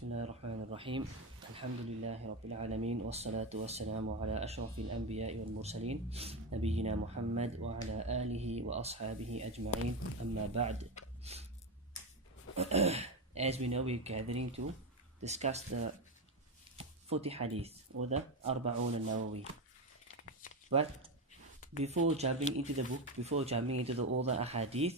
بسم الله الرحمن الرحيم الحمد لله رب العالمين والصلاة والسلام على أشرف الأنبياء والمرسلين نبينا محمد وعلى آله وأصحابه أجمعين أما بعد. As we know, we're gathering to discuss the 40 Hadeeth or the an-Nawawi. But before jumping into the book, before jumping into all the Ahadith,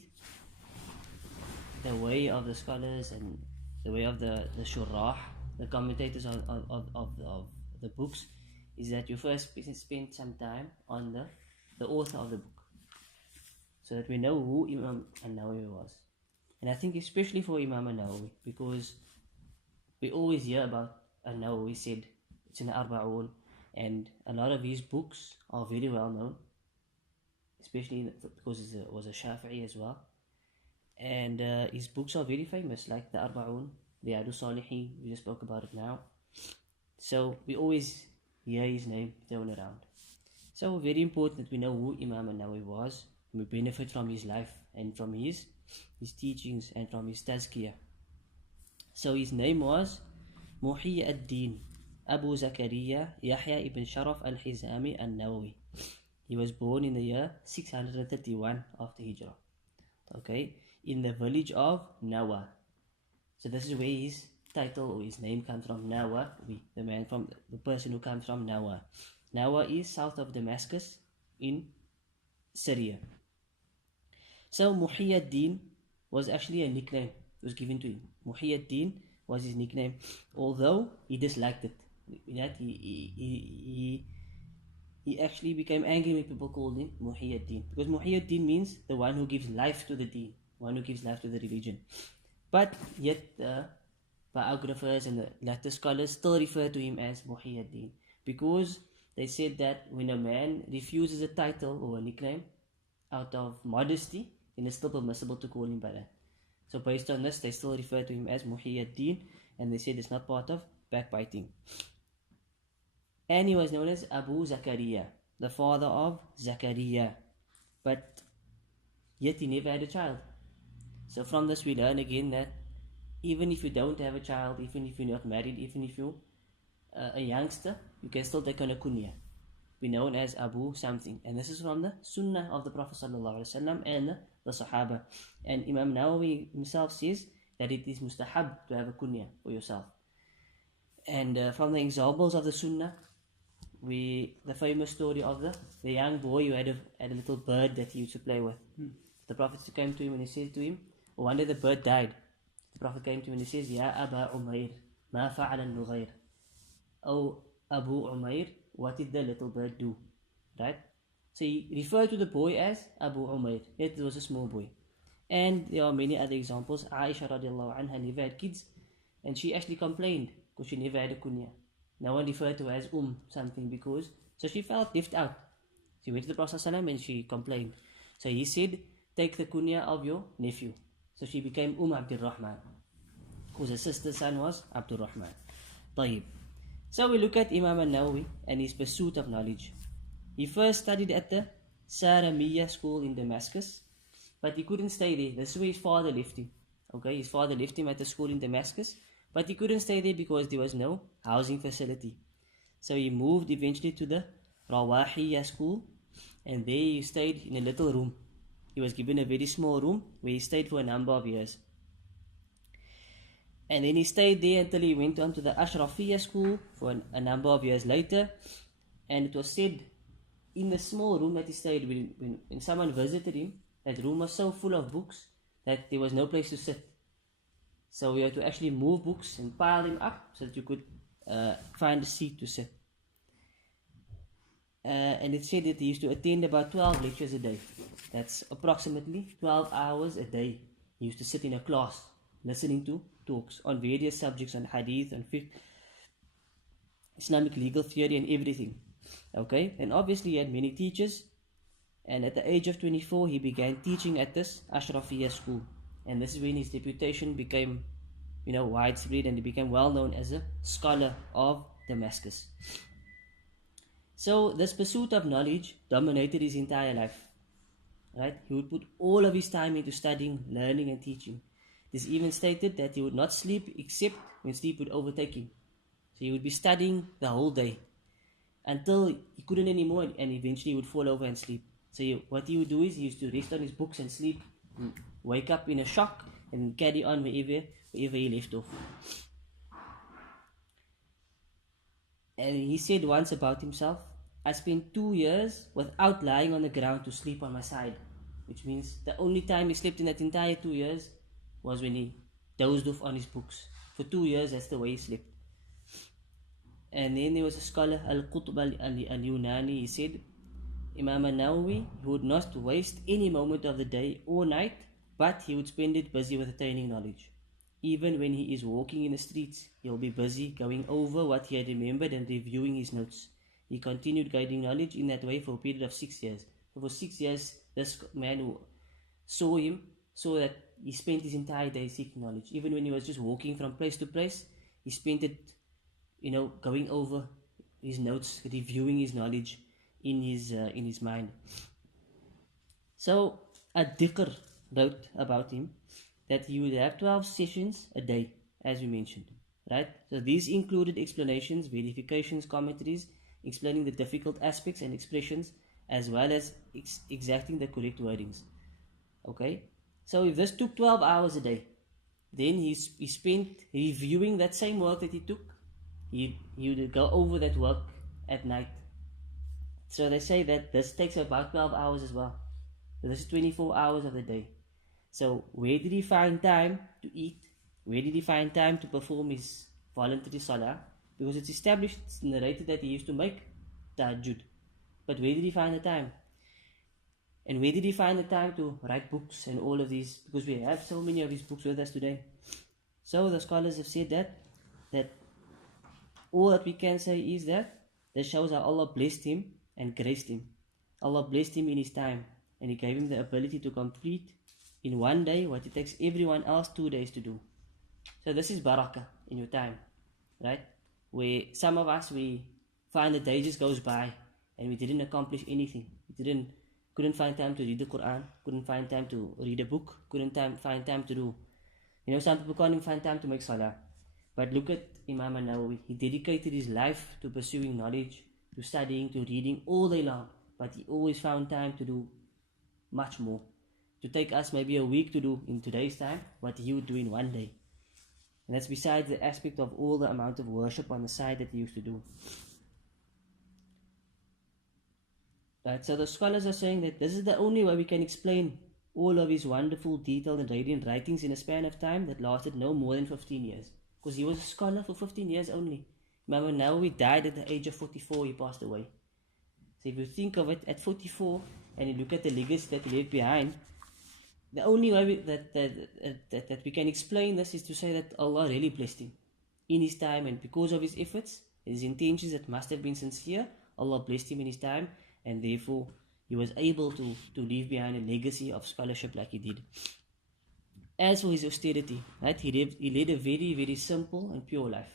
the way of the scholars and the way of the shurrah, the commentators of the books, is that you first spend some time on the author of the book, so that we know who Imam an-Nawawi was. And I think especially for Imam an-Nawawi, because we always hear about an-Nawawi said, it's an arba'un, and a lot of his books are very well known, especially because he was a Shafi'i as well. And his books are very famous, like the Arba'un, the al-Salihin, we just spoke about it now. So we always hear his name thrown around. So very important that we know who Imam an-Nawawi was, and we benefit from his life and from his teachings and from his tazkiyah. So his name was Muhyi ad-Din Abu Zakaria Yahya ibn Sharaf al-Hizami an-Nawawi. He was born in the year 631 after Hijrah. Okay, in the village of Nawa. So this is where his title or his name comes from. Nawa, the person who comes from Nawa. Nawa is south of Damascus in Syria. So Muhyi ad-Din was actually a nickname. It was given to him. Muhyi ad-Din was his nickname, although he disliked it. He actually became angry when people called him Muhyi ad-Din, because Muhyi ad-Din means the one who gives life to the deen, one who gives life to the religion. But yet the biographers and the later scholars still refer to him as Muhyi ad-Din, because they said that when a man refuses a title or a nickname out of modesty, then it's still permissible to call him by that. So based on this, they still refer to him as Muhyi ad-Din, and they said it's not part of backbiting. And he was known as Abu Zakaria, the father of Zakaria. But yet he never had a child. So from this we learn again that even if you don't have a child, even if you're not married, even if you're a youngster, you can still take on a kunya, be known as Abu something. And this is from the Sunnah of the Prophet ﷺ and the Sahaba. And Imam Nawawi himself says that it is mustahab to have a kunya for yourself. And from the examples of the Sunnah, the famous story of the young boy who had a little bird that he used to play with. The Prophet came to him and he said to him, one day the bird died. The Prophet came to him and he says, Ya Aba Umair, ma fa'ala al-Nughayr. Oh Abu Umair, what did the little bird do? Right? So he referred to the boy as Abu Umair. It was a small boy. And there are many other examples. Aisha radiallahu anha never had kids, and she actually complained because she never had a kunya. No one referred to her as something, so she felt left out. She went to the Prophet ﷺ and she complained. So he said, take the kunya of your nephew. So she became Abdul Rahman, whose sister's son was Abdul Rahman. Tayyib. So we look at Imam an-Nawawi and his pursuit of knowledge. He first studied at the Saramiyya school in Damascus, but he couldn't stay there. This is where his father left him. Okay, his father left him at the school in Damascus, but he couldn't stay there because there was no housing facility. So he moved eventually to the Rawahiyya school, and there he stayed in a little room. He was given a very small room where he stayed for a number of years. And then he stayed there until he went on to the Ashrafiyya school for a number of years later. And it was said in the small room that he stayed, when someone visited him, that room was so full of books that there was no place to sit. So we had to actually move books and pile them up so that you could find a seat to sit. And it said that he used to attend about 12 lectures a day. That's approximately 12 hours a day. He used to sit in a class listening to talks on various subjects, on hadith, on fiqh, Islamic legal theory and everything. Okay, and obviously he had many teachers, and at the age of 24 he began teaching at this Ashrafiyya school. And this is when his reputation became, widespread, and he became well known as a scholar of Damascus. So this pursuit of knowledge dominated his entire life. Right? He would put all of his time into studying, learning and teaching. It is even stated that he would not sleep except when sleep would overtake him. So he would be studying the whole day until he couldn't anymore, and eventually he would fall over and sleep. So what he would do is he used to rest on his books and sleep, and wake up in a shock, and carry on wherever he left off. And he said once about himself, I spent 2 years without lying on the ground to sleep on my side, which means the only time he slept in that entire 2 years was when he dozed off on his books. For 2 years, that's the way he slept. And then there was a scholar, al-Qutb al-Yunani, he said, Imam an-Nawawi, he would not waste any moment of the day or night, but he would spend it busy with attaining knowledge. Even when he is walking in the streets, he will be busy going over what he had remembered and reviewing his notes. He continued gaining knowledge in that way for a period of 6 years. So for 6 years, this man who saw him, saw that he spent his entire day seeking knowledge. Even when he was just walking from place to place, he spent it, going over his notes, reviewing his knowledge in his mind. So Ad-Dhikr wrote about him that he would have 12 sessions a day, as we mentioned, right? So these included explanations, verifications, commentaries, explaining the difficult aspects and expressions, as well as exacting the correct wordings. Okay, so if this took 12 hours a day, then he spent reviewing that same work that he took. He would go over that work at night. So they say that this takes about 12 hours as well. So this is 24 hours of the day. So where did he find time to eat? Where did he find time to perform his voluntary salah? Because it's established, it's narrated that he used to make tahajjud. But where did he find the time? And where did he find the time to write books and all of these? Because we have so many of his books with us today. So the scholars have said that all that we can say is that this shows how Allah blessed him and graced him. Allah blessed him in his time, and He gave him the ability to complete in one day what it takes everyone else 2 days to do. So this is baraka in your time, right? Where some of us, we find the day just goes by and we didn't accomplish anything. We couldn't find time to read the Quran, couldn't find time to read a book, couldn't find time to do, some people can't even find time to make salah. But look at Imam an-Nawawi. He dedicated his life to pursuing knowledge, to studying, to reading all day long. But he always found time to do much more. To take us maybe a week to do in today's time what he would do in one day. And that's besides the aspect of all the amount of worship on the side that he used to do. Right, so the scholars are saying that this is the only way we can explain all of his wonderful, detailed and radiant writings in a span of time that lasted no more than 15 years. Because he was a scholar for 15 years only. Imam an-Nawawi died at the age of 44, he passed away. So if you think of it, at 44, and you look at the legacy that he left behind, the only way that we can explain this is to say that Allah really blessed him in his time, and because of his efforts, his intentions that must have been sincere, Allah blessed him in his time, and therefore he was able to leave behind a legacy of scholarship like he did. As for his austerity, right, he led a very, very simple and pure life.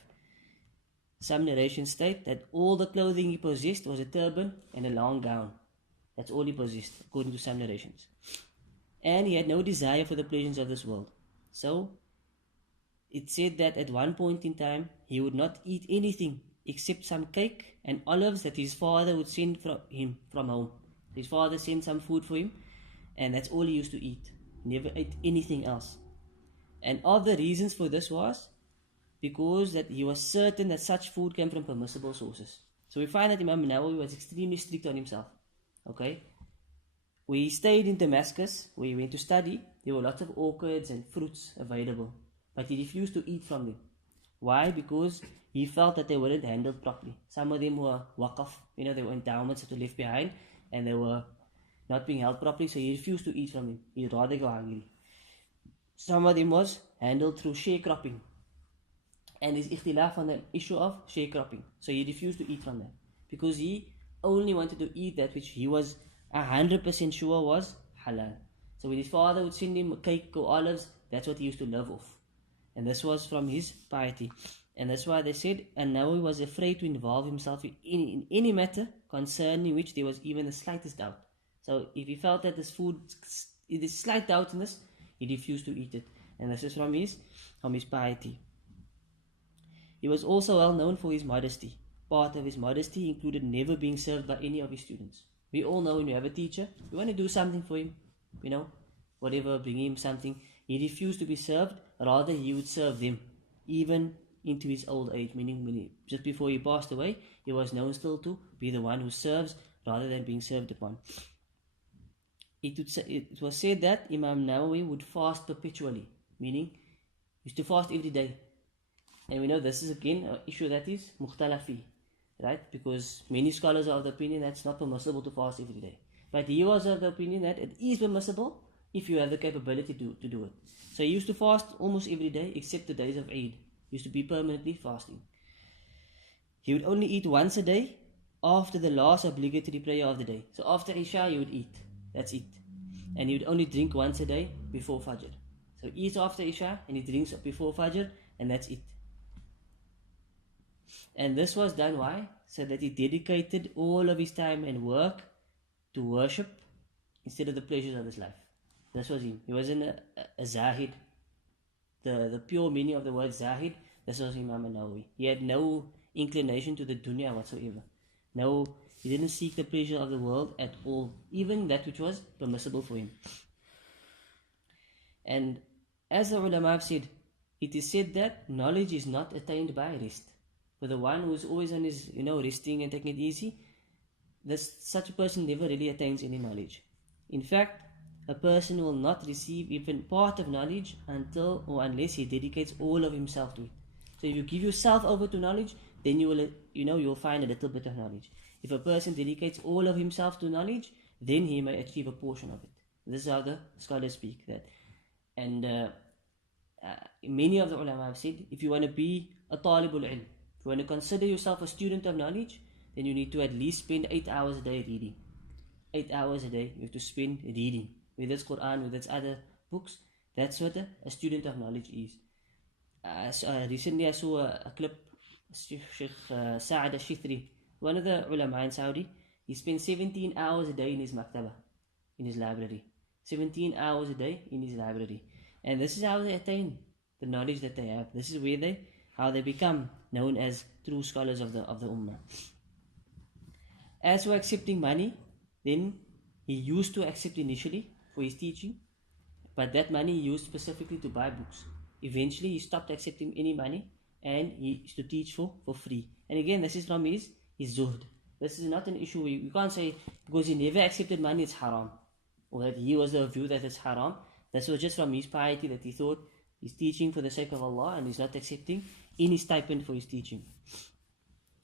Some narrations state that all the clothing he possessed was a turban and a long gown. That's all he possessed, according to some narrations. And he had no desire for the pleasures of this world. So, it said that at one point in time, he would not eat anything except some cake and olives that his father would send from home. His father sent some food for him, and that's all he used to eat. He never ate anything else. And of the reasons for this was because that he was certain that such food came from permissible sources. So we find that Imam an-Nawawi was extremely strict on himself. Okay? When he stayed in Damascus, where he went to study, there were lots of orchids and fruits available. But he refused to eat from them. Why? Because he felt that they weren't handled properly. Some of them were waqaf, they were endowments that were left behind, and they were not being held properly, so he refused to eat from them. He'd rather go hungry. Some of them was handled through sharecropping. And there's ikhtilaf on the issue of sharecropping. So he refused to eat from that. Because he only wanted to eat that which he was 100% sure was halal. So when his father would send him a cake or olives, that's what he used to live off. And this was from his piety. And that's why they said, and now he was afraid to involve himself in any matter concerning which there was even the slightest doubt. So if he felt that this food, there's slight doubt in this, he refused to eat it. And this is from his piety. He was also well known for his modesty. Part of his modesty included never being served by any of his students. We all know when you have a teacher, you want to do something for him, whatever, bring him something. He refused to be served, rather he would serve them, even into his old age, meaning just before he passed away, he was known still to be the one who serves rather than being served upon. It was said that Imam Nawawi would fast perpetually, meaning he used to fast every day. And we know this is again an issue that is mukhtalafi, right? Because many scholars are of the opinion that it's not permissible to fast every day. But he was of the opinion that it is permissible if you have the capability to do it. So he used to fast almost every day except the days of Eid. He used to be permanently fasting. He would only eat once a day after the last obligatory prayer of the day. So after Isha he would eat. That's it. And he would only drink once a day before Fajr. So he eats after Isha and he drinks before Fajr, and that's it. And this was done why? So that he dedicated all of his time and work to worship instead of the pleasures of this life. This was him. He wasn't a Zahid. The pure meaning of the word Zahid, this was Imam an-Nawawi. He had no inclination to the dunya whatsoever. No, he didn't seek the pleasure of the world at all, even that which was permissible for him. And as the ulama have said, it is said that knowledge is not attained by rest. For the one who is always on his, resting and taking it easy, such a person never really attains any knowledge. In fact, a person will not receive even part of knowledge until or unless he dedicates all of himself to it. So if you give yourself over to knowledge, then you will find a little bit of knowledge. If a person dedicates all of himself to knowledge, then he may achieve a portion of it. This is how the scholars speak that. And many of the ulama have said, if you want to be a talibul ilm, if you want to consider yourself a student of knowledge, then you need to at least spend 8 hours a day reading. 8 hours a day you have to spend reading. Whether it's Quran, whether it's other books, that's what a student of knowledge is. Recently I saw a clip, Sheikh Sa'ad al-Shithri, one of the ulama in Saudi. He spent 17 hours a day in his maktaba, in his library. 17 hours a day in his library. And this is how they attain the knowledge that they have. This is how they become known as true scholars of the ummah. As for accepting money, then he used to accept initially for his teaching, but that money he used specifically to buy books. Eventually he stopped accepting any money and he used to teach for free. And again, this is from his zuhd. This is not an issue where you can't say because he never accepted money it's haram, or that he was of the view that it's haram. This was just from his piety that he thought he's teaching for the sake of Allah and he's not accepting any stipend for his teaching.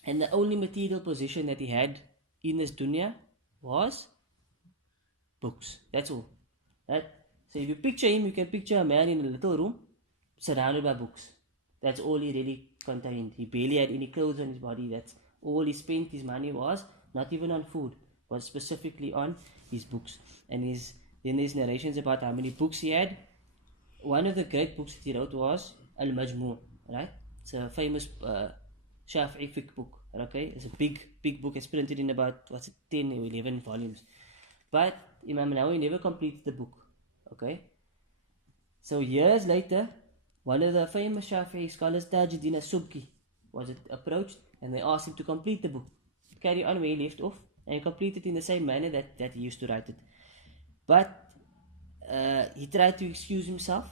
And the only material possession that he had in this dunya was books. That's all. Right? So if you picture him, you can picture a man in a little room surrounded by books. That's all he really contained. He barely had any clothes on his body. That's all he spent his money was, not even on food, was specifically on his books. And then there's narrations about how many books he had. One of the great books that he wrote was al-Majmu', right? It's a famous Shafi'i fiqh book. Okay, it's a big book. It's printed in about 10 or 11 volumes. But Imam Nawawi never completed the book. Okay, so years later, one of the famous Shafi'i scholars, Tajuddin as-Subki, was approached and they asked him to complete the book, carry on where he left off, and complete it in the same manner that he used to write it. But he tried to excuse himself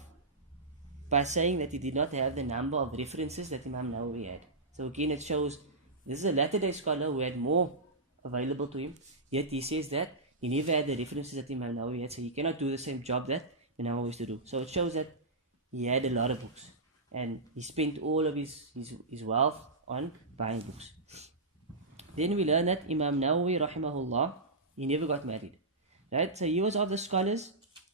by saying that he did not have the number of references that Imam Nawawi had. So again, it shows this is a latter-day scholar who had more available to him, yet he says that he never had the references that Imam Nawawi had, so he cannot do the same job that Imam Nawawi used to do. So it shows that he had a lot of books, and he spent all of his wealth on buying books. Then we learn that Imam Nawawi, Rahimahullah, he never got married. Right? So he was of the scholars,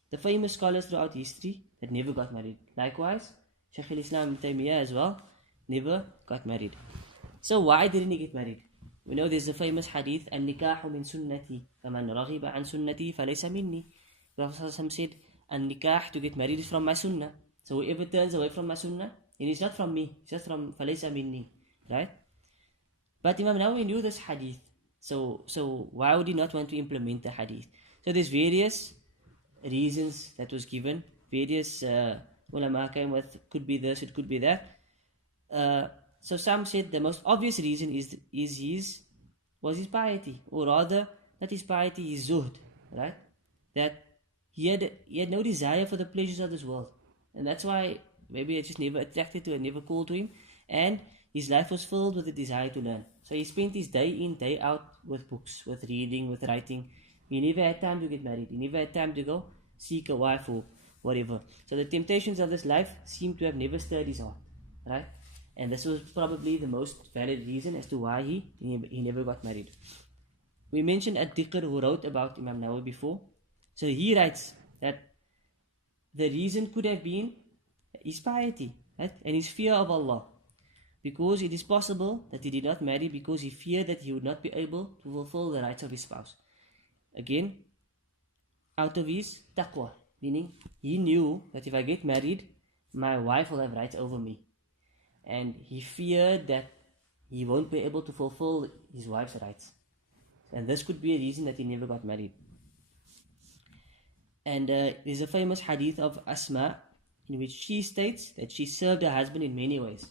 the famous scholars throughout history that never got married. Likewise, Shaykh al-Islam Ibn Taymiyyah as well, never got married. So why didn't he get married? We know there's a famous hadith, an-nikahu min sunnati, faman raghiba an sunnati falaysa minni. Prophet said, an-nikah, to get married, is from my sunnah. So whoever turns away from my sunnah, then he's not from me, he's just from falaysa minni. Right? But Imam Nawawi knew this hadith. So why would he not want to implement the hadith? So there's various reasons that was given, various ulama came with, could be this, it could be that. So some said the most obvious reason was his piety, or rather, not his piety, his zuhd, right? That he had no desire for the pleasures of this world, and that's why maybe it just never attracted to and never called to him, and his life was filled with a desire to learn. So he spent his day in, day out with books, with reading, with writing. He never had time to get married. He never had time to go seek a wife or whatever. So the temptations of this life seem to have never stirred his heart, right? And this was probably the most valid reason as to why he never got married. We mentioned Ad-Diqr, who wrote about Imam Nawawi before. So he writes that the reason could have been his piety, right? And his fear of Allah. Because it is possible that he did not marry because he feared that he would not be able to fulfill the rights of his spouse. Again, out of his taqwa, meaning he knew that if I get married, my wife will have rights over me. And he feared that he won't be able to fulfill his wife's rights. And this could be a reason that he never got married. And there's a famous hadith of Asma in which she states that she served her husband in many ways.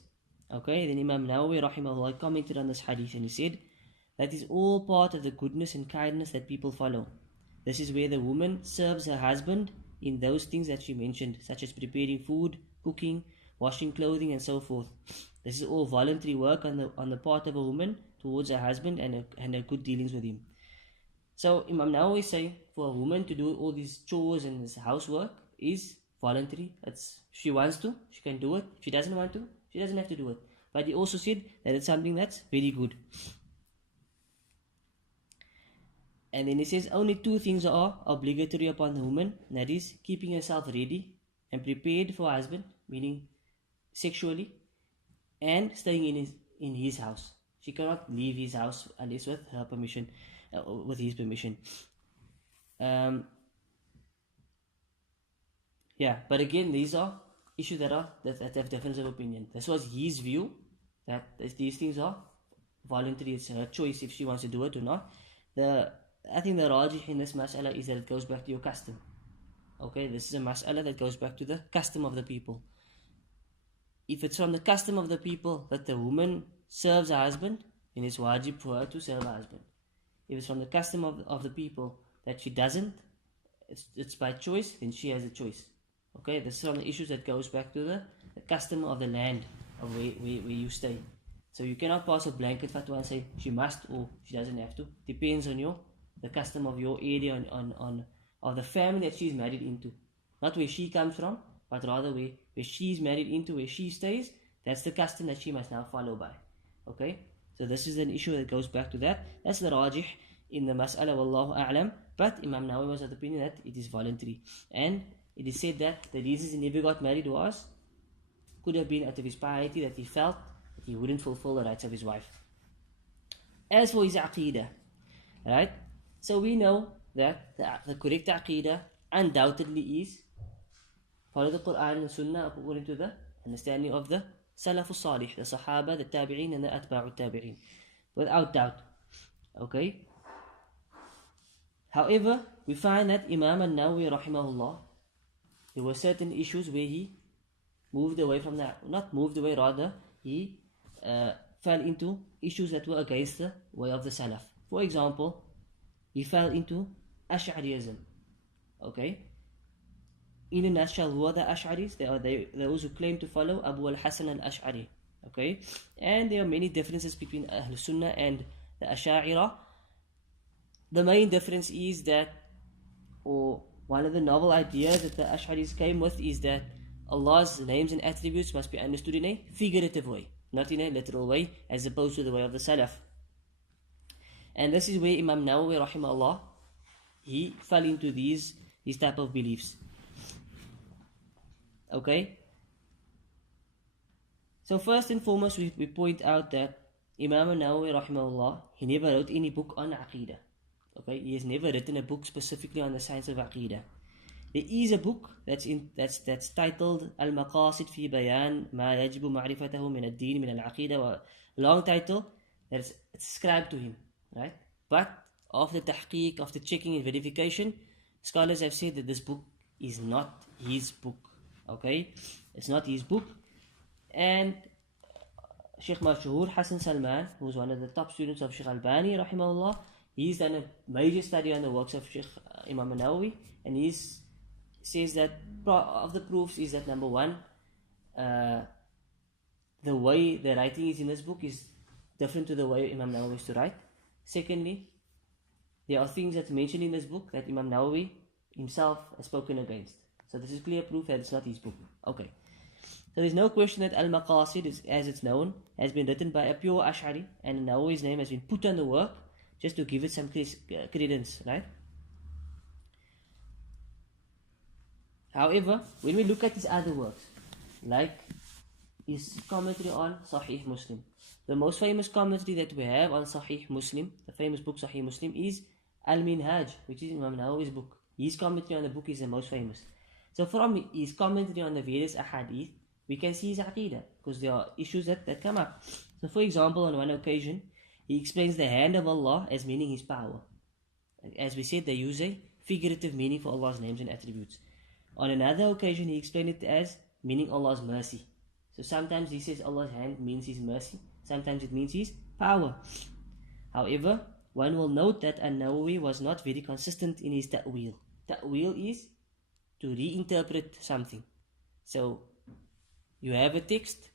Okay, then Imam Nawawi Rahimahullah commented on this hadith and he said, that is all part of the goodness and kindness that people follow. This is where the woman serves her husband in those things that she mentioned, such as preparing food, cooking, washing clothing, and so forth. This is all voluntary work on the part of a woman towards her husband and her good dealings with him. So Imam Nawawi is saying for a woman to do all these chores and this housework is voluntary. If she wants to, she can do it. If she doesn't want to, she doesn't have to do it. But he also said that it's something that's very good. And then he says only two things are obligatory upon the woman, and that is keeping herself ready and prepared for her husband, meaning sexually, and staying in his house. She cannot leave his house unless with her permission, with his permission. But again, these are issues that have difference of opinion. This was his view, that these things are voluntary. It's her choice if she wants to do it or not. I think the rajih in this mas'ala is that it goes back to your custom. Okay, this is a mas'ala that goes back to the custom of the people. If it's from the custom of the people that the woman serves her husband, then it's wajib for her to serve her husband. If it's from the custom of the people that she doesn't, it's by choice, then she has a choice. Okay, this is from the issues that goes back to the custom of the land of where you stay. So you cannot pass a blanket fatwa and say she must or she doesn't have to. Depends on the custom of your area, of the family that she's married into. Not where she comes from, but rather where she's married into, where she stays. That's the custom that she must now follow by. Okay, so this is an issue that goes back to that. That's the rajih in the mas'ala, wallahu a'lam. But Imam Nawawi was of the opinion that it is voluntary. And it is said that the reasons he never got married could have been out of his piety, that he felt that he wouldn't fulfill the rights of his wife. As for his aqidah, right? So we know that the correct aqidah undoubtedly is follow the Quran and Sunnah according to the understanding of the Salafus Salih, the Sahaba, the Tabi'een, and the Atba'u Tabi'een, without doubt. Okay. However, we find that Imam an-Nawawi Rahimahullah, there were certain issues where he moved away from that. Not moved away, rather he fell into issues that were against the way of the Salaf. For example, he fell into Ash'ariyism. Okay. In a nutshell, who are the Ash'aris? They are those who claim to follow Abu al-Hasan al-Ash'ari. Okay. And there are many differences between Ahl Sunnah and the Ash'ariyah. The main difference is that, or one of the novel ideas that the Ash'aris came with, is that Allah's names and attributes must be understood in a figurative way, not in a literal way, as opposed to the way of the Salaf. And this is where Imam Nawawi Rahimahullah, he fell into these type of beliefs. Okay. So first and foremost, we point out that Imam Nawawi Rahimahullah, he never wrote any book on Aqidah. Okay, he has never written a book specifically on the science of Aqidah. There is a book that's titled Al-Maqasid fi Bayan Ma Yajibu Ma'rifatahu Min Ad-Din Min Al-Aqidah, a long title that's ascribed to him, right? But after tahqiq, after checking and verification, scholars have said that this book is not his book. Okay, it's not his book. And Sheikh Mashhur Hassan Salman, who's one of the top students of Sheikh Albani, Rahimahullah, he's done a major study on the works of Sheikh Imam an-Nawawi, and he says that of the proofs is that number one, the way the writing is in this book is different to the way Imam Nawawi used to write. Secondly, there are things that's mentioned in this book that Imam Nawawi himself has spoken against. So this is clear proof that it's not his book. Okay. So there's no question that Al-Maqasid, as it's known, has been written by a pure Ash'ari, and Nawawi's name has been put on the work just to give it some credence, right? However, when we look at his other works, like his commentary on Sahih Muslim, the most famous commentary that we have on Sahih Muslim, the famous book Sahih Muslim, is Al-Minhaj, which is Imam Nawawi's book. His commentary on the book is the most famous. So from his commentary on the various ahadith, we can see his aqidah, because there are issues that come up. So for example, on one occasion, he explains the hand of Allah as meaning his power. As we said, they use a figurative meaning for Allah's names and attributes. On another occasion, he explained it as meaning Allah's mercy. So sometimes he says Allah's hand means his mercy, sometimes it means his power. However, one will note that an-Nawawi was not very consistent in his ta'wil. Ta'wil is to reinterpret something. So you have a text,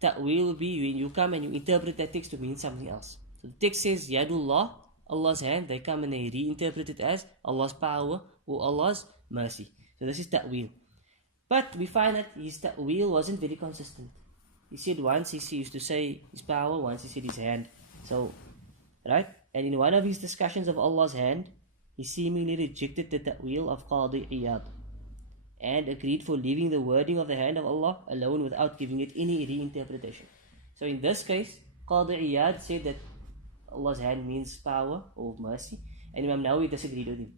ta'wil will be when you come and you interpret that text to mean something else. So the text says Yadullah, Allah's hand, they come and they reinterpret it as Allah's power or Allah's mercy. So this is ta'wil. But we find that his ta'wil wasn't very consistent. He said once he used to say his power, once he said his hand. So, right? And in one of his discussions of Allah's hand, he seemingly rejected the ta'wil of Qadi Iyad and agreed for leaving the wording of the hand of Allah alone without giving it any reinterpretation. So in this case, Qadi Iyad said that Allah's hand means power or mercy, and Imam Nawawi disagreed with him.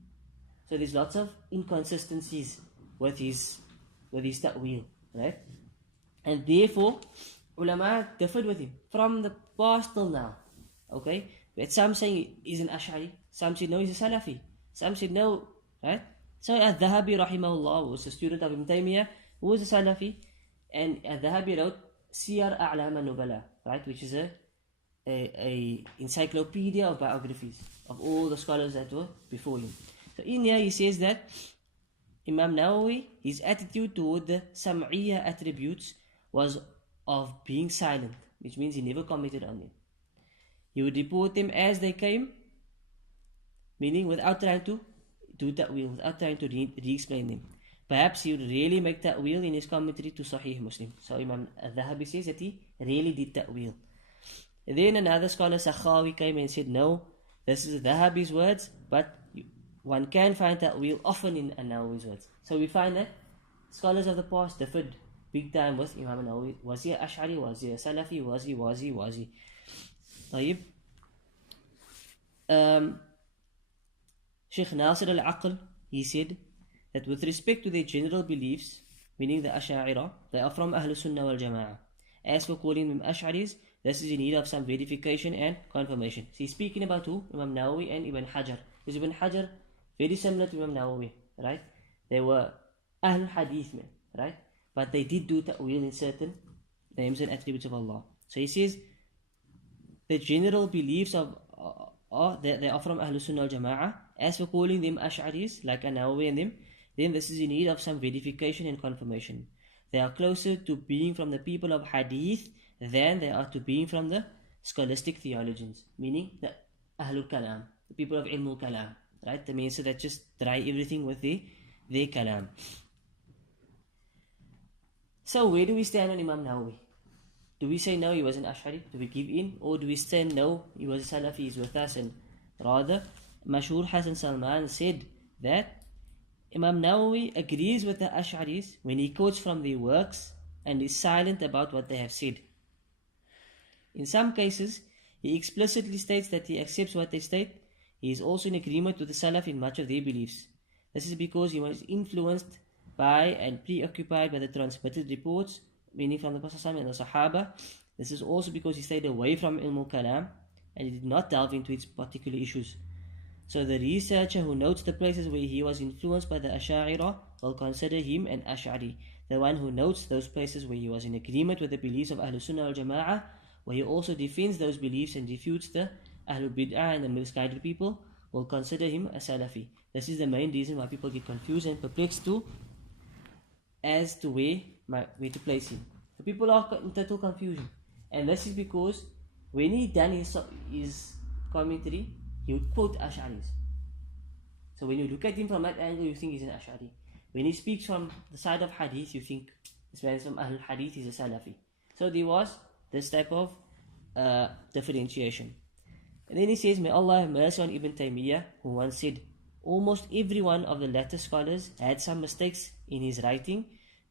So there's lots of inconsistencies with his ta'wil, right? And therefore, ulama differed with him from the past till now. Okay? But some saying he's an Ash'ari, some said no, he's a Salafi, some said no, right? So al-Dhahabi Rahimahullah was a student of Ibn Taymiyyah, who was a Salafi, and al-Dhahabi wrote Siyar A'lam an-Nubala, right? Which is a encyclopedia of biographies of all the scholars that were before him. So in here he says that Imam Nawawi, his attitude toward the Sam'iyya attributes was of being silent, which means he never commented on them. He would report them as they came, meaning without trying to do ta'wil, without trying to re-explain them. Perhaps he would really make ta'wil in his commentary to Sahih Muslim. So Imam al-Dhahabi says that he really did ta'wil. Then another scholar, Sakhawi, came and said, no, this is Dhahabi's words, but one can find ta'wil often in an-Nawawi's words. So we find that scholars of the past differed big time with Imam an-Nawawi. Was he Ash'ari? Was he a Salafi? Was he? Tayyib. Sheikh Nasir al-Aql, he said that with respect to their general beliefs, meaning the Ash'ari, they are from Ahlul Sunnah wal Jama'ah. As for calling them Ash'aris, this is in need of some verification and confirmation. So he's speaking about who? Imam Nawawi and Ibn Hajar. Because Ibn Hajar, very similar to Imam Nawawi, right? They were Ahlul Hadeeth men, right? But they did do ta'wil in certain names and attributes of Allah. So he says, the general beliefs of they are from Ahlul Sunnah al-Jama'ah. As for calling them Ash'aris, like an-Nawawi and them, then this is in need of some verification and confirmation. They are closer to being from the people of Hadith than they are to being from the scholastic theologians, meaning the Ahlul Kalam, the people of Ilmul Kalam, right? The means that just dry everything with their Kalam. So where do we stand on Imam Nawawi? Do we say no, he was an Ash'ari? Do we give in? Or do we stand no, he was a Salafi, he's with us? And rather, Mashhur Hassan Salman said that Imam Nawawi agrees with the Ash'aris when he quotes from their works and is silent about what they have said. In some cases, he explicitly states that he accepts what they state. He is also in agreement with the Salaf in much of their beliefs. This is because he was influenced by and preoccupied by the transmitted reports, meaning from the Prophet and the Sahaba. This is also because he stayed away from Ilmul Kalam and he did not delve into its particular issues. So the researcher who notes the places where he was influenced by the Ash'ari will consider him an Ash'ari. the one who notes those places where he was in agreement with the beliefs of Ahlul Sunnah wal Jama'ah, where he also defends those beliefs and refutes the Ahlul Bid'ah and the misguided people, will consider him a Salafi. This is the main reason why people get confused and perplexed as to where to place him. So people are in total confusion. And this is because when he done his commentary, he would quote Ash'aris. So when you look at him from that angle, you think he's an Ash'ari. When he speaks from the side of Hadith, you think this man is from Ahlul Hadith, he's a Salafi. So there was this type of differentiation. And then he says, may Allah have mercy on Ibn Taymiyyah, who once said, almost every one of the latter scholars had some mistakes in his writing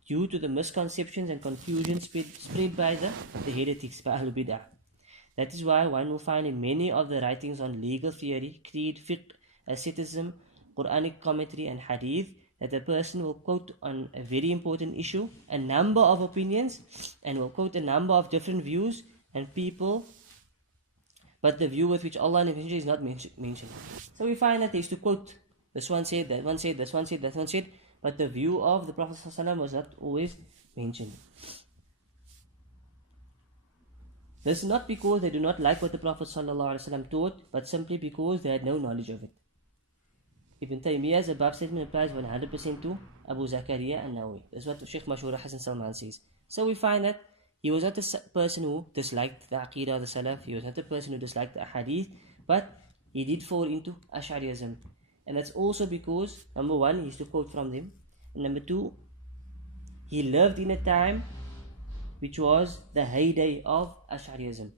due to the misconceptions and confusion spread by the heretics, by Ahlul Bid'ah. That is why one will find in many of the writings on legal theory, creed, fiqh, asceticism, Quranic commentary and hadith, that a person will quote on a very important issue a number of opinions and will quote a number of different views and people, but the view with which Allah and His Messenger is not mentioned. So we find that they used to quote, this one said, that one said, this one said, that one said, but the view of the Prophet ﷺ was not always mentioned. This is not because they do not like what the Prophet ﷺ taught, but simply because they had no knowledge of it. Ibn Taymiyyah's above statement applies 100% to Abu Zakaria an-Nawawi. That's what Sheikh Mashhur Hassan Salman says. So we find that he was not a person who disliked the Aqidah of the Salaf, he was not a person who disliked the Hadith, but he did fall into Ash'ariism. And that's also because, number one, he used to quote from them, and number two, he lived in a time which was the heyday of Ash'ariism.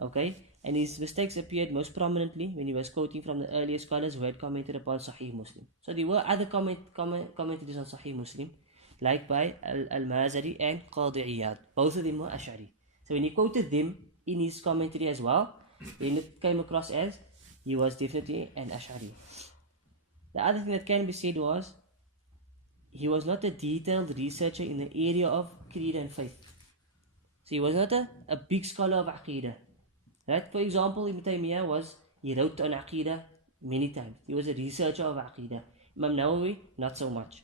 Okay? And his mistakes appeared most prominently when he was quoting from the earlier scholars who had commented upon Sahih Muslim. So there were other commentaries on Sahih Muslim, like by al-Mazari and Qadi Iyad. Both of them were Ash'ari. So when he quoted them in his commentary as well, then it came across as he was definitely an Ash'ari. The other thing that can be said was, he was not a detailed researcher in the area of creed and faith. So he was not a big scholar of Aqidah. Right? For example, Ibn Taymiyyah he wrote on Aqidah many times. He was a researcher of Aqidah. Imam Nawawi, not so much.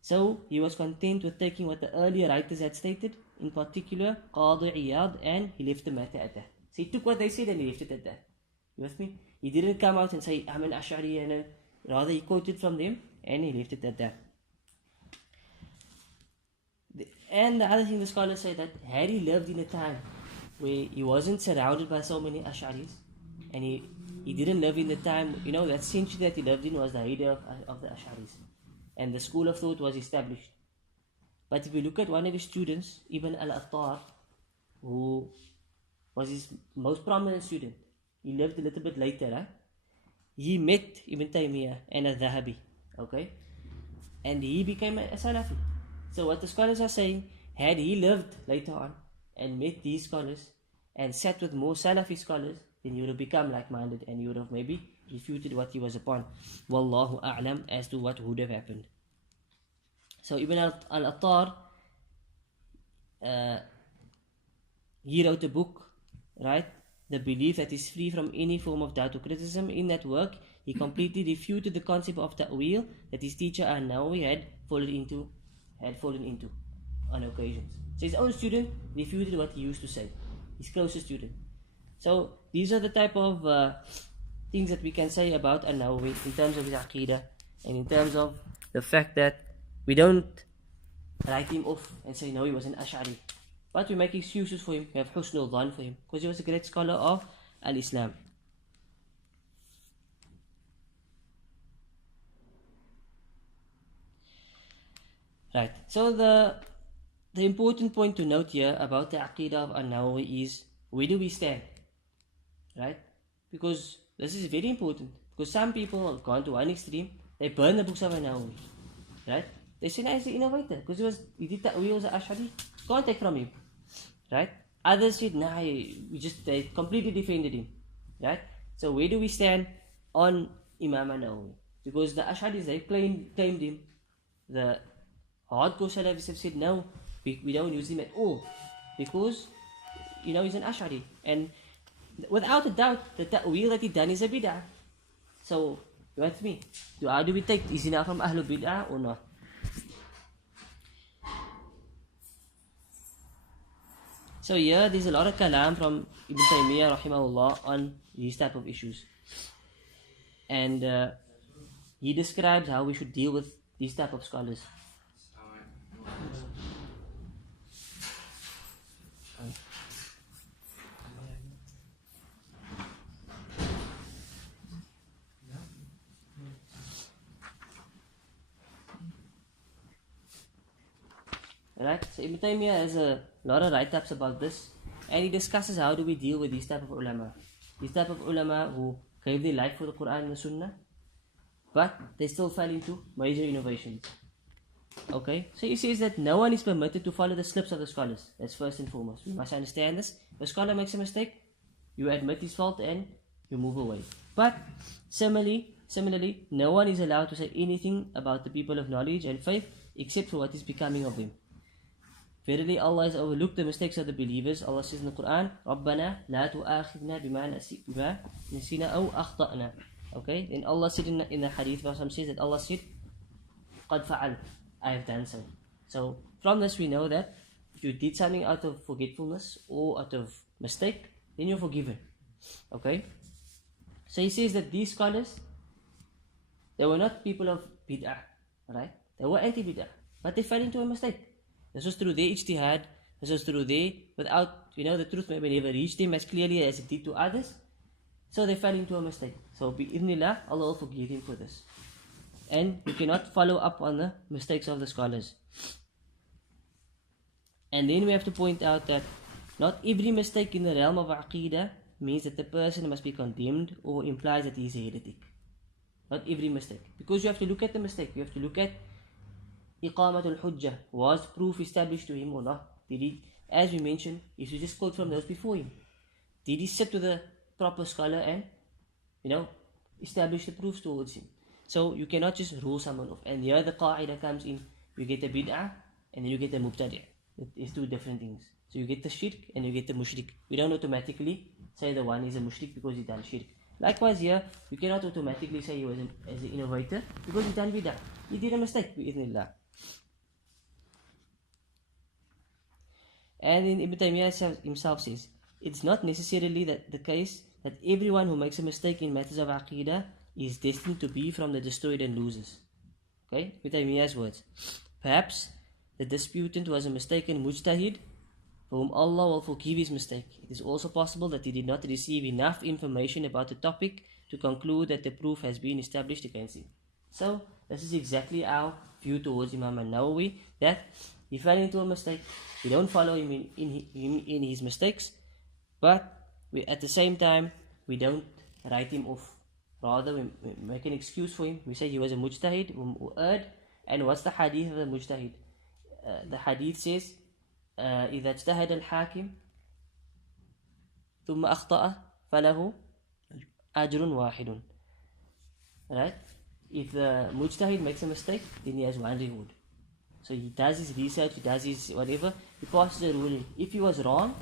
So he was content with taking what the earlier writers had stated, in particular Qadi Iyad, and he left the matter at that. So he took what they said and he left it at that. You with me? He didn't come out and say, I'm an Ash'ari, and rather he quoted from them and he left it at that. And the other thing the scholars say, that had he lived in a time where he wasn't surrounded by so many Ash'aris, and he didn't live in the time, that century that he lived in was the heyday of the Ash'aris, and the school of thought was established. But if we look at one of his students, Ibn al-Attar, who was his most prominent student, he lived a little bit later, right? He met Ibn Taymiyyah and al-Dhahabi, okay? And he became a Salafi. So what the scholars are saying, had he lived later on and met these scholars and sat with more Salafi scholars, then he would have become like-minded and he would have maybe refuted what he was upon. Wallahu a'lam as to what would have happened. So Ibn al-Attar, he wrote a book, right? The belief that is free from any form of doubt or criticism. In that work, he completely refuted the concept of ta'wil that his teacher an-Nawawi had fallen into on occasions. So his own student refuted what he used to say, his closest student. So these are the type of things that we can say about an-Nawawi in terms of his aqidah, and in terms of the fact that we don't write him off and say no, he was an Ash'ari, but we make excuses for him. We have husnul dhan for him because he was a great scholar of al-Islam. Right, so the important point to note here about the aqidah of an-Nawawi is, where do we stand? Right? Because this is very important, because some people have gone to one extreme, they burn the books of an-Nawawi. Right? They say, no, he's the innovator, because he did that, we was an Ash'ari, can't take from him. Right? Others said, nah, they completely defended him. Right? So where do we stand on Imam an-Nawawi? Because the Ash'aris, they claimed him. The hardcore Salafis have said, no, we don't use him at all, because he's an Ash'ari, and without a doubt the ta'wil that he done is a bid'ah. So you ask me, how do we take, is he now from Ahlul Bid'ah or not? So here there's a lot of kalam from Ibn Taymiyyah Rahimahullah on these type of issues. And he describes how we should deal with these type of scholars. Right? So Ibn Taymiyyah has a lot of write-ups about this, and he discusses how do we deal with these type of ulama. These type of ulama who gave their life for the Quran and the Sunnah, but they still fell into major innovations. Okay? So he says that no one is permitted to follow the slips of the scholars. That's first and foremost. We must understand this. If a scholar makes a mistake, you admit his fault and you move away. But similarly, no one is allowed to say anything about the people of knowledge and faith except for what is becoming of them. Verily, Allah has overlooked the mistakes of the believers. Allah says in the Quran, رَبَّنَا لَا تُؤَاخِذْنَا بِمَا نَسِينَا أَوْ أَخْطَأْنَا. Okay? Then Allah said in the hadith, Rasul says that Allah said, قَدْ فَعَلْ, I have done so. So, from this we know that if you did something out of forgetfulness or out of mistake, then you're forgiven. Okay? So he says that these scholars, they were not people of bid'ah, right? They were anti-bid'ah, but they fell into a mistake. This was through their ijtihad, this was through their, without, the truth maybe never reached them as clearly as it did to others. So they fell into a mistake. So bi'idhnillah, Allah will forgive him for this. And you cannot follow up on the mistakes of the scholars. And then we have to point out that not every mistake in the realm of aqidah means that the person must be condemned or implies that he is a heretic. Not every mistake. Because you have to look at the mistake. You have to look at Iqamatul Hujjah. Was proof established to him or not? Did he, as we mentioned, if you just quote from those before him, did he sit with a proper scholar and, establish the proofs towards him? So you cannot just rule someone off. And here the qa'idah comes in. You get the bid'ah and then you get the mubtadi'. It's two different things. So you get the shirk and you get the mushrik. We don't automatically say the one is a mushrik because he done shirk. Likewise here, you cannot automatically say he was an innovator because he done bid'ah. He did a mistake, bi'idhnillah. And then Ibn Taymiyyah himself says, it's not necessarily that the case that everyone who makes a mistake in matters of aqidah is destined to be from the destroyed and losers. Okay, Ibn Taymiyyah's words. Perhaps the disputant was a mistaken mujtahid for whom Allah will forgive his mistake. It is also possible that he did not receive enough information about the topic to conclude that the proof has been established against him. So, this is exactly our view towards Imam an-Nawawi, that he fell into a mistake. We don't follow him in his mistakes, but at the same time, we don't write him off. Rather, we make an excuse for him. We say he was a mujtahid who erred. And what's the hadith of the mujtahid? The hadith says, إذا اجتهد الحاكم ثم أخطأ فله أجر واحد. Right? If the mujtahid makes a mistake, then he has one reward. So he does his research, he does his whatever, he passes a ruling. If he was wrong,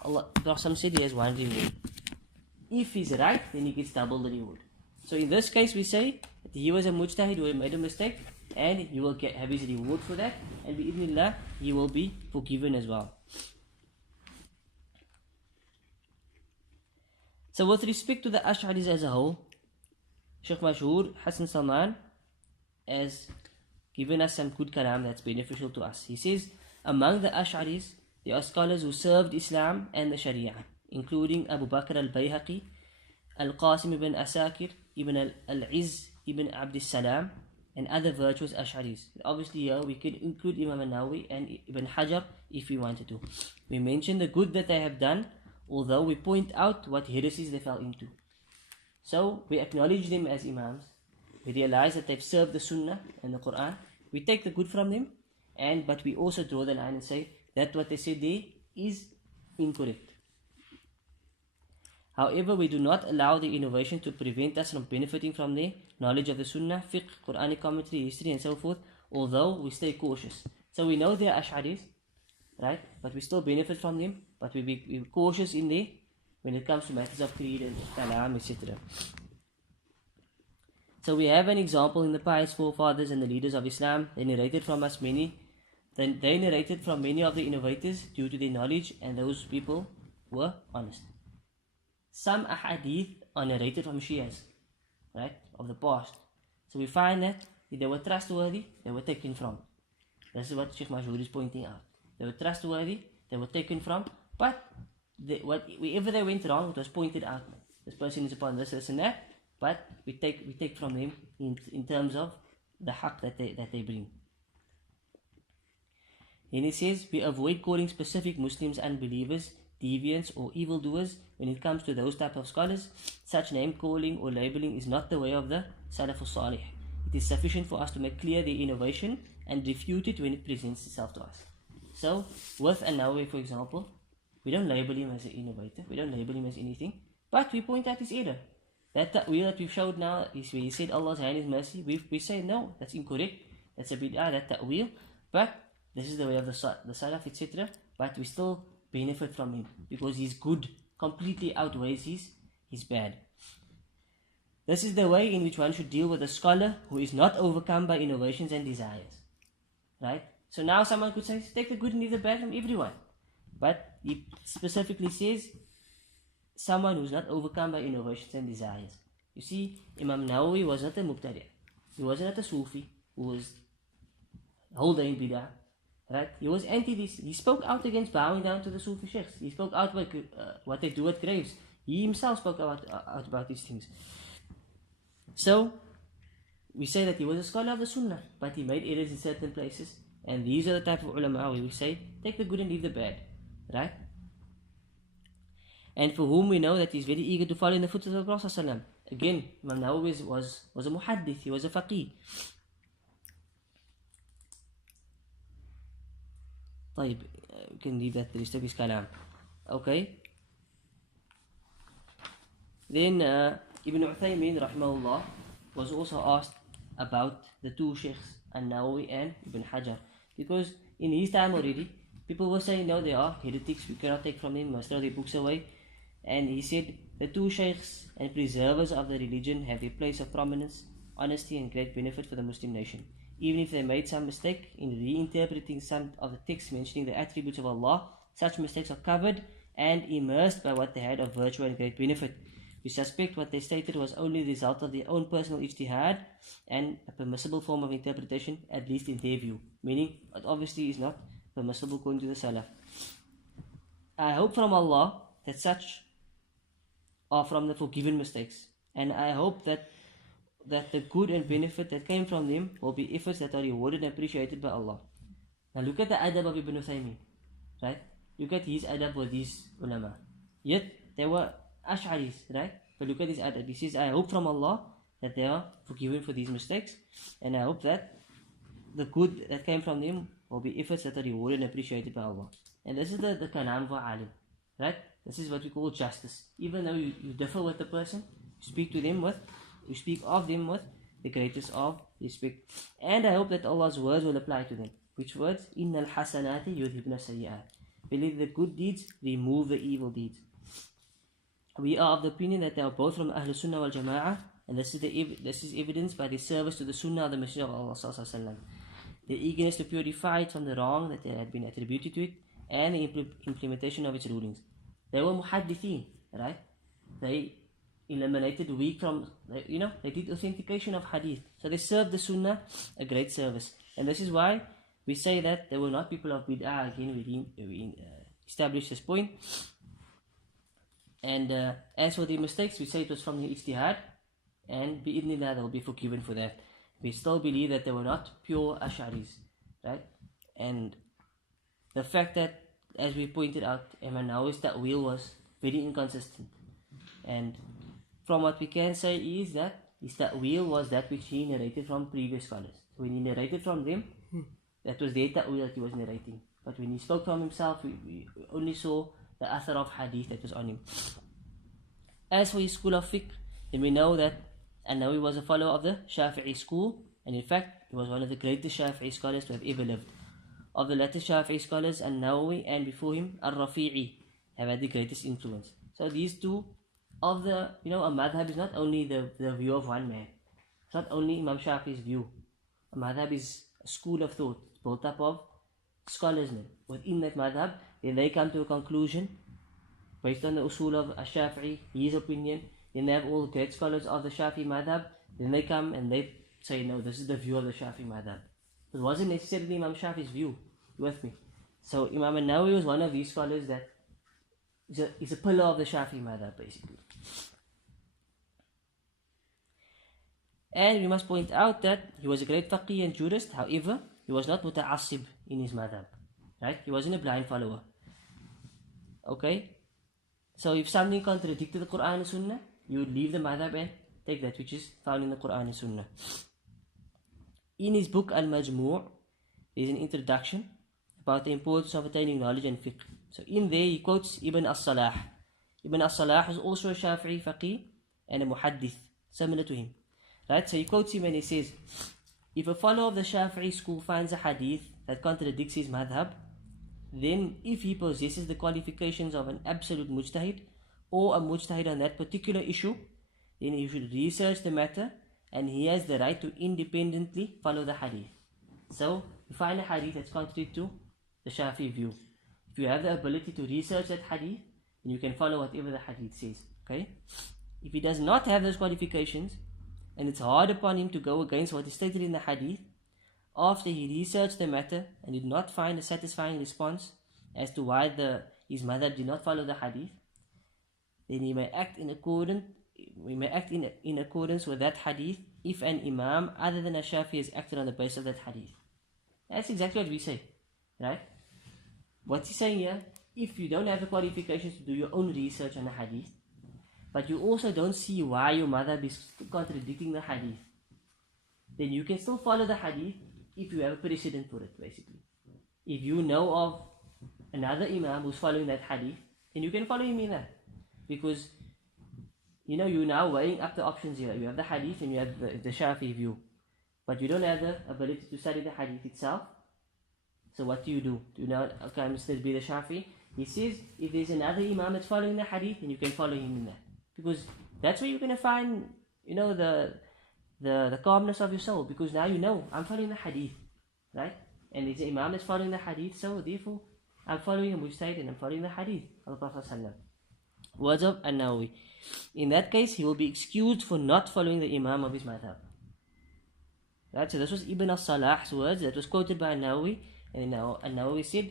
Allah said he has one reward. If he's right, then he gets double the reward. So in this case we say that he was a mujtahid who made a mistake, and he will have his reward for that, and bi'idhnillah, he will be forgiven as well. So with respect to the Ash'aris as a whole, Shaykh Mashhur Hassan Salman has given us some good kalam that's beneficial to us. He says, among the Ash'aris, there are scholars who served Islam and the Sharia, including Abu Bakr al-Bayhaqi, Al-Qasim ibn Asakir, Ibn al-Izz ibn Abd salam, and other virtuous Ash'aris. Obviously here we could include Imam an-Nawawi and Ibn Hajar if we wanted to. We mention the good that they have done, although we point out what heresies they fell into. So we acknowledge them as Imams. We realize that they've served the Sunnah and the Quran. We take the good from them, but we also draw the line and say that what they said there is incorrect. However, we do not allow the innovation to prevent us from benefiting from their knowledge of the Sunnah, fiqh, Quranic commentary, history and so forth, although we stay cautious. So we know they are Ash'aris, right? But we still benefit from them, but we be cautious in there when it comes to matters of creed and kalam, etc. So we have an example in the pious forefathers and the leaders of Islam. They narrated from us many Then they narrated from many of the innovators due to their knowledge, and those people were honest. Some ahadith are narrated from Shias, right, of the past. So we find that if they were trustworthy, they were taken from. This is what Sheikh Majhoor is pointing out. They were trustworthy, they were taken from, but wherever they went wrong, it was pointed out. This person is upon this and that, but we take from them in terms of the haqq that they bring. And he says, we avoid calling specific Muslims unbelievers, deviants or evildoers when it comes to those type of scholars. Such name calling or labeling is not the way of the Salafus Salih. It is sufficient for us to make clear their innovation and refute it when it presents itself to us. So, with an-Nawawi, for example, we don't label him as an innovator, we don't label him as anything, but we point out his error. That ta'wil that we've showed now is where he said Allah's hand is mercy. We say no, that's incorrect, that's a bid'ah, that ta'wil, but this is the way of the Salaf, etc. But we still benefit from him because his good completely outweighs his bad. This is the way in which one should deal with a scholar who is not overcome by innovations and desires. Right? So now someone could say, take the good and leave the bad from everyone. But he specifically says, someone who's not overcome by innovations and desires. You see, Imam Nawawi was not a Muqtadi. He was not a Sufi who was whole day in Bid'ah. Right? He was anti this. He spoke out against bowing down to the Sufi sheikhs. He spoke out about what they do at graves. He himself spoke out about these things. So, we say that he was a scholar of the Sunnah, but he made errors in certain places. And these are the type of ulama where we say, take the good and leave the bad. Right? And for whom we know that he's very eager to follow in the footsteps of the Prophet. Again, Imam Nawawi was a muhaddith, he was a faqih. طيب, we can leave that, the rest of his kalam. Okay. Then Ibn Uthaymin Rahimahullah was also asked about the two sheikhs, an-Nawawi and Ibn Hajar, because in his time already people were saying no, they are heretics, we cannot take from them, we must throw their books away. And he said the two sheikhs and preservers of the religion have their place of prominence, honesty and great benefit for the Muslim nation. Even if they made some mistake in reinterpreting some of the texts mentioning the attributes of Allah, such mistakes are covered and immersed by what they had of virtue and great benefit. We suspect what they stated was only the result of their own personal ijtihad and a permissible form of interpretation, at least in their view. Meaning, it obviously is not permissible according to the Salaf. I hope from Allah that such are from the forgiven mistakes. And I hope that the good and benefit that came from them will be efforts that are rewarded and appreciated by Allah. Now look at the adab of Ibn Uthaymin, right? Look at his adab with these ulama. Yet they were Ash'aris, right? But look at his adab. He says, I hope from Allah that they are forgiven for these mistakes, and I hope that the good that came from them will be efforts that are rewarded and appreciated by Allah. And this is the kalam for alim, right? This is what we call justice. Even though you differ with the person, you speak of them with the greatest of respect. And I hope that Allah's words will apply to them. Which words? Innal hasanati yudhibna sayyi'at. Believe the good deeds remove the evil deeds. We are of the opinion that they are both from Ahlul Sunnah wal Jama'ah, and this is evidenced by their service to the Sunnah of the Messenger of Allah sallallahu alaihi wasallam, their eagerness to purify it from the wrong that had been attributed to it, and the implementation of its rulings. They were muhaddithin, right? They eliminated weak from, they did authentication of hadith. So they served the Sunnah a great service. And this is why we say that they were not people of bid'ah. Again, we established this point. And as for the mistakes, we say it was from the ijtihad, and bi'idhnillah they will be forgiven for that. We still believe that they were not pure Ash'aris, right? And the fact that, as we pointed out, Imam Nawawi's ta'wil was very inconsistent. And from what we can say is that his ta'wil was that which he narrated from previous scholars. So when he narrated from them, that was their ta'wil that he was narrating. But when he spoke from himself, we only saw the athar of hadith that was on him. As for his school of fiqh, then we know that an-Nawawi was a follower of the Shafi'i school, and in fact, he was one of the greatest Shafi'i scholars to have ever lived. Of the latter Shafi'i scholars, an-Nawawi and before him, al-Rafi'i have had the greatest influence. So these two of the, a madhab is not only the view of one man. It's not only Imam Shafi'i's view. A madhab is a school of thought. It's built up of scholars then within that madhab, then they come to a conclusion based on the usul of Ash-Shafi'i, his opinion. Then they have all the great scholars of the Shafi'i madhab. Then they come and they say, no, this is the view of the Shafi'i madhab. It wasn't necessarily Imam Shafi'i's view. You with me? So Imam an-Nawawi was one of these scholars that is a pillar of the Shafi'i madhab, basically. And we must point out that he was a great faqih and jurist. However, he was not muta'assib in his madhab. Right? He wasn't a blind follower. Okay? So if something contradicted the Quran and Sunnah, you would leave the madhab and take that which is found in the Quran and Sunnah. In his book Al-Majmu', there is an introduction about the importance of attaining knowledge and fiqh. So in there he quotes Ibn as-Salah. Ibn as-Salah was also a Shafi'i faqih and a muhaddith, similar to him. Right? So he quotes him and he says, if a follower of the Shafi'i school finds a hadith that contradicts his madhab, then if he possesses the qualifications of an absolute mujtahid or a mujtahid on that particular issue, then he should research the matter and he has the right to independently follow the hadith. So, you find a hadith that's contrary to the Shafi'i view. If you have the ability to research that hadith, then you can follow whatever the hadith says. Okay? If he does not have those qualifications, and it's hard upon him to go against what is stated in the hadith, after he researched the matter and did not find a satisfying response as to why his madhab did not follow the hadith, then he may act in accordance with that hadith if an imam other than a Shafi has acted on the basis of that hadith. That's exactly what we say, right? What's he saying here? If you don't have the qualifications to do your own research on the hadith, but you also don't see why your madhab is contradicting the hadith, then you can still follow the hadith if you have a precedent for it, basically. If you know of another imam who's following that hadith, then you can follow him in that. Because, you're now weighing up the options here. You have the hadith and you have the Shafi'i view. But you don't have the ability to study the hadith itself. So what do? Do you know, okay, I'm still be the Shafi'i. He says, if there's another imam that's following the hadith, then you can follow him in that. Because that's where you're going to find, the calmness of your soul. Because now I'm following the hadith, right? And there's an imam that's following the hadith, so therefore I'm following a mujtahid and I'm following the hadith of the Prophet ﷺ. Words of an-Nawawi. In that case, he will be excused for not following the imam of his madhab. Right? So this was Ibn as-Salah's words that was quoted by an-Nawawi, and now an-Nawawi said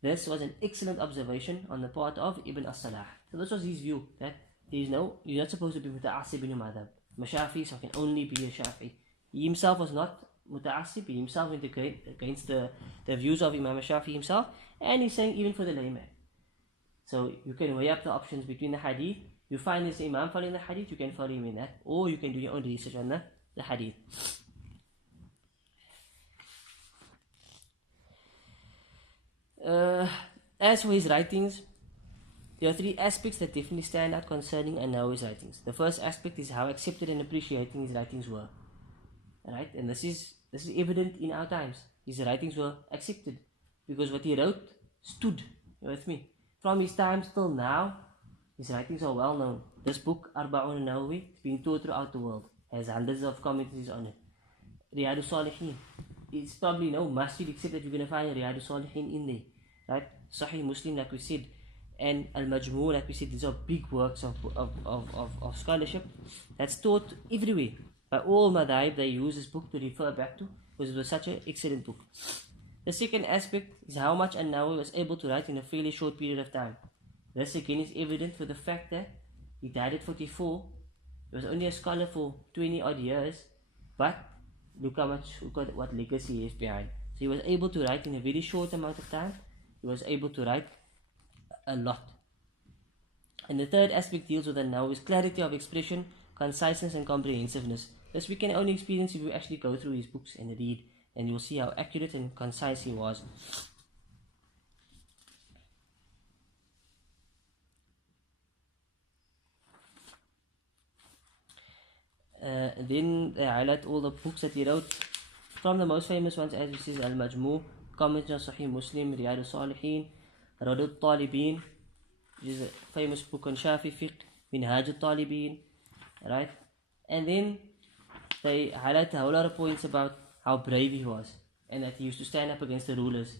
this was an excellent observation on the part of Ibn as-Salah. So this was his view, that you're not supposed to be muta'assib in your madhab. Shafi, so can only be a Shafi. He himself was not muta'assib, he himself went against the views of Imam Shafi himself, and he's saying even for the layman. So you can weigh up the options between the hadith. You find this imam following the hadith, you can follow him in that, or you can do your own research on the hadith. As for his writings, there are three aspects that definitely stand out concerning an-Nawawi's writings. The first aspect is how accepted and appreciating his writings were. Right? And this is evident in our times. His writings were accepted because what he wrote stood. You with me? From his times till now, his writings are well known. This book, Arba'un an-Nawawi, is being taught throughout the world. Has hundreds of commentaries on it. Riyadus Salihin. It's probably no masjid except that you're going to find Riyadus Salihin in there. Right? Sahih Muslim, like we said, and al-Majmu', like we said, these are big works of scholarship that's taught everywhere. By all madhaib, they use this book to refer back to because it was such an excellent book. The second aspect is how much an-Nawawi was able to write in a fairly short period of time. This again is evident for the fact that he died at 44. He was only a scholar for 20 odd years, but look at what legacy he is behind. So he was able to write in a very short amount of time. He was able to write a lot. And the third aspect deals with an-Nawawi's clarity of expression, conciseness and comprehensiveness. This we can only experience if we actually go through his books and read, and you'll see how accurate and concise he was. Then they highlight all the books that he wrote. From the most famous ones, as we see, al-Majmu', Commentary on Sahih Muslim, Riyadus Salihin, Radud Talibin, which is a famous book on Shafi fiqh, Minhaj al-Talibin, right? And then they highlight a whole lot of points about how brave he was, and that he used to stand up against the rulers,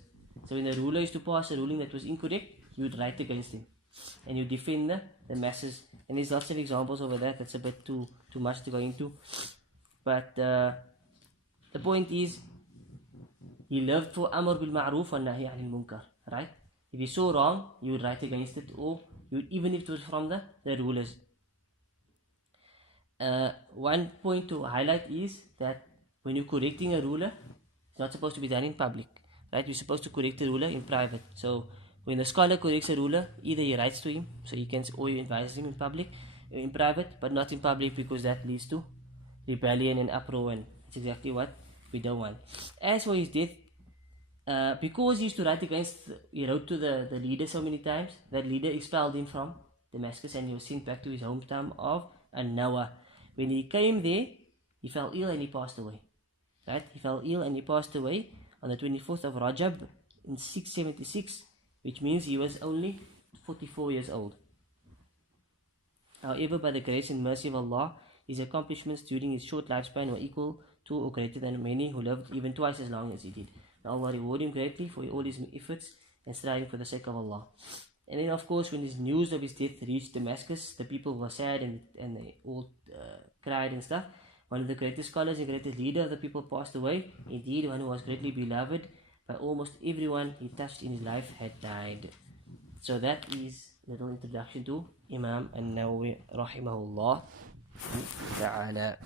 So when the ruler used to pass a ruling that was incorrect, you would write against him. And you defend the masses. And there's lots of examples over that. That's a bit too much to go into. But the point is, he lived for Amr bil Ma'ruf wa Nahi anil Munkar. Right? If you saw wrong, you would write against it, or you would, even if it was from the rulers. One point to highlight is that when you're correcting a ruler, it's not supposed to be done in public. Right? You're supposed to correct the ruler in private. So when the scholar corrects a ruler, either he writes to him, so he can, or you advise him in public, in private, but not in public, because that leads to rebellion and uproar, and it's exactly what we don't want. As for his death, because he used to write against, he wrote to the leader so many times, that leader expelled him from Damascus and he was sent back to his hometown of an-Nawawi. When he came there, he fell ill and he passed away. Right? He fell ill and he passed away on the 24th of Rajab in 676, which means he was only 44 years old. However, by the grace and mercy of Allah, his accomplishments during his short lifespan were equal to or greater than many who lived even twice as long as he did. May Allah reward him greatly for all his efforts and striving for the sake of Allah. And then, of course, when his news of his death reached Damascus, the people were sad and they all cried and stuff. One of the greatest scholars and greatest leader of the people passed away. Indeed, one who was greatly beloved by almost everyone he touched in his life had died. So that is a little introduction to Imam an-Nawawi Rahimahullah Ta'ala.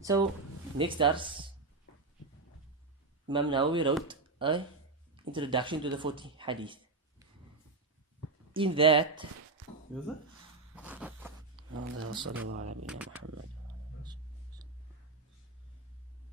So, next dars, Imam Nawawi wrote an introduction to the 40 Hadith. In that,